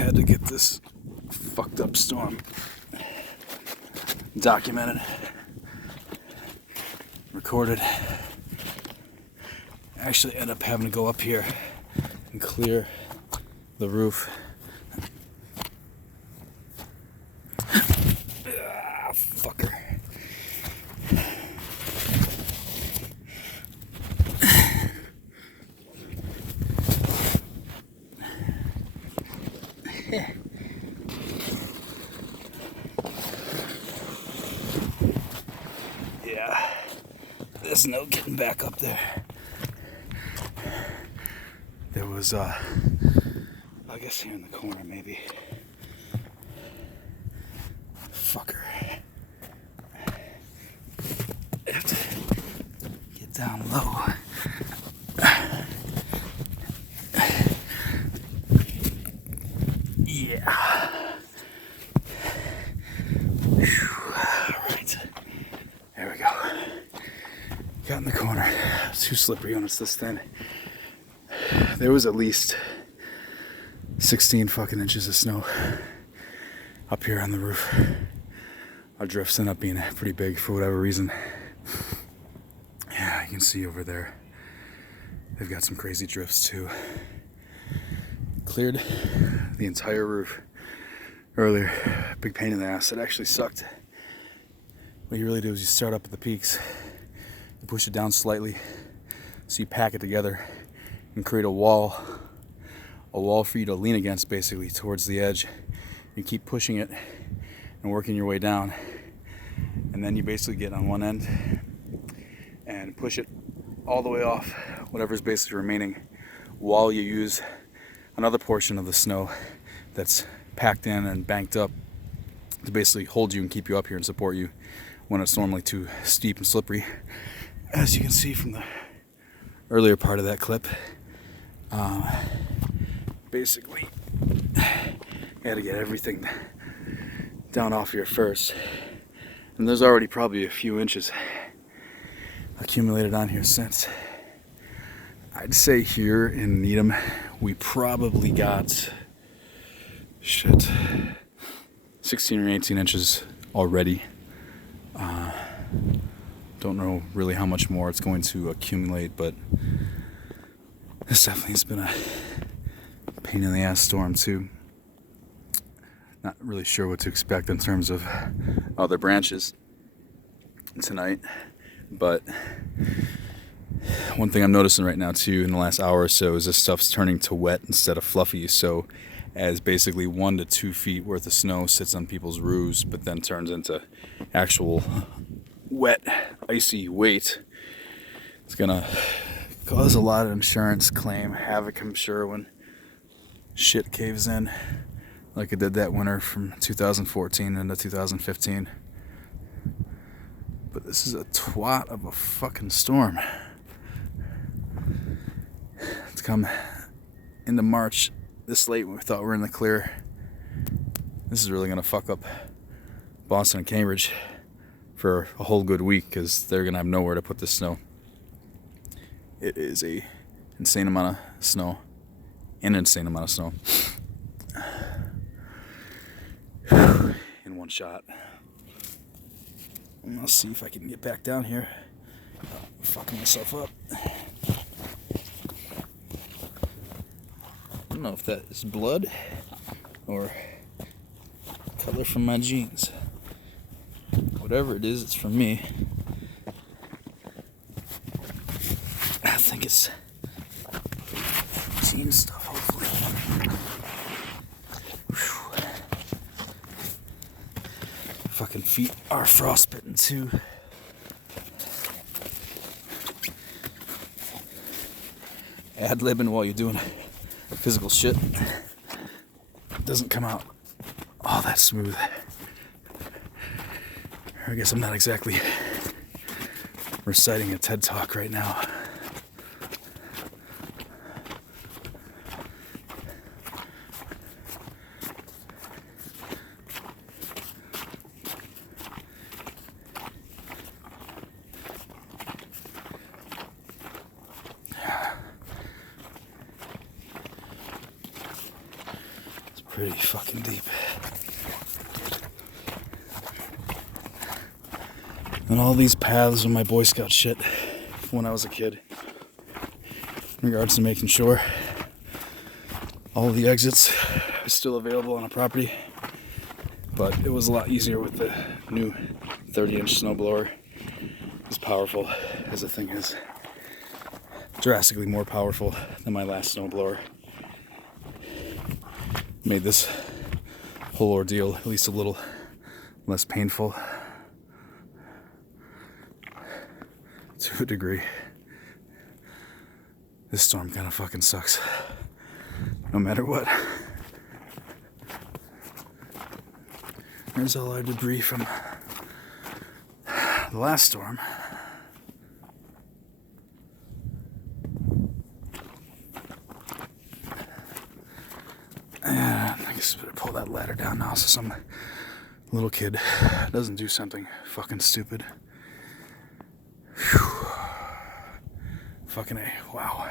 had to get this fucked up storm documented, recorded. Actually ended up having to go up here and clear the roof. Ah, fucker. Yeah, there's no getting back up there. There was, I guess here in the corner maybe. Fucker. I have to get down low. Yeah. Alright. There we go. Got in the corner. It's too slippery when it's this thin. There was at least 16 fucking inches of snow up here on the roof. Our drifts end up being pretty big for whatever reason. Yeah, you can see over there. They've got some crazy drifts too. Cleared the entire roof earlier. Big pain in the ass. It actually sucked. What you really do is you start up at the peaks, you push it down slightly, so you pack it together and create a wall for you to lean against, basically towards the edge. You keep pushing it and working your way down, and then you basically get on one end and push it all the way off whatever's basically remaining, while you use another portion of the snow that's packed in and banked up to basically hold you and keep you up here and support you when it's normally too steep and slippery. As you can see from the earlier part of that clip, basically you had to get everything down off here first, and there's already probably a few inches accumulated on here since. I'd say here in Needham we probably got 16 or 18 inches already. Don't know really how much more it's going to accumulate, but this definitely has been a pain in the ass storm too. Not really sure what to expect in terms of other branches tonight, but one thing I'm noticing right now too in the last hour or so is this stuff's turning to wet instead of fluffy. So as basically 1 to 2 feet worth of snow sits on people's roofs, but then turns into actual wet, icy weight, it's gonna cause a lot of insurance claim havoc, I'm sure, when shit caves in like it did that winter from 2014 into 2015. But this is a twat of a fucking storm. It's come into March this late when we thought we were in the clear. This is really gonna fuck up Boston and Cambridge for a whole good week, because they're gonna have nowhere to put this snow. It is a insane amount of snow. In one shot. And I'll see if I can get back down here. I'm fucking myself up. I don't know if that is blood or color from my jeans. Whatever it is, it's from me. I think it's jean stuff, hopefully. Whew. Fucking feet are frostbitten too. Ad-libbing while you're doing physical shit doesn't come out all that smooth. I guess I'm not exactly reciting a TED Talk right now. pretty fucking deep. And all these paths of my Boy Scout shit when I was a kid, in regards to making sure all the exits are still available on a property. But it was a lot easier with the new 30-inch snowblower. As powerful as the thing is, drastically more powerful than my last snowblower. Made this whole ordeal at least a little less painful. To a degree. This storm kind of fucking sucks. No matter what. There's all our debris from the last storm. And I guess I better pull that ladder down now so some little kid doesn't do something fucking stupid. Whew. Fucking A. Wow.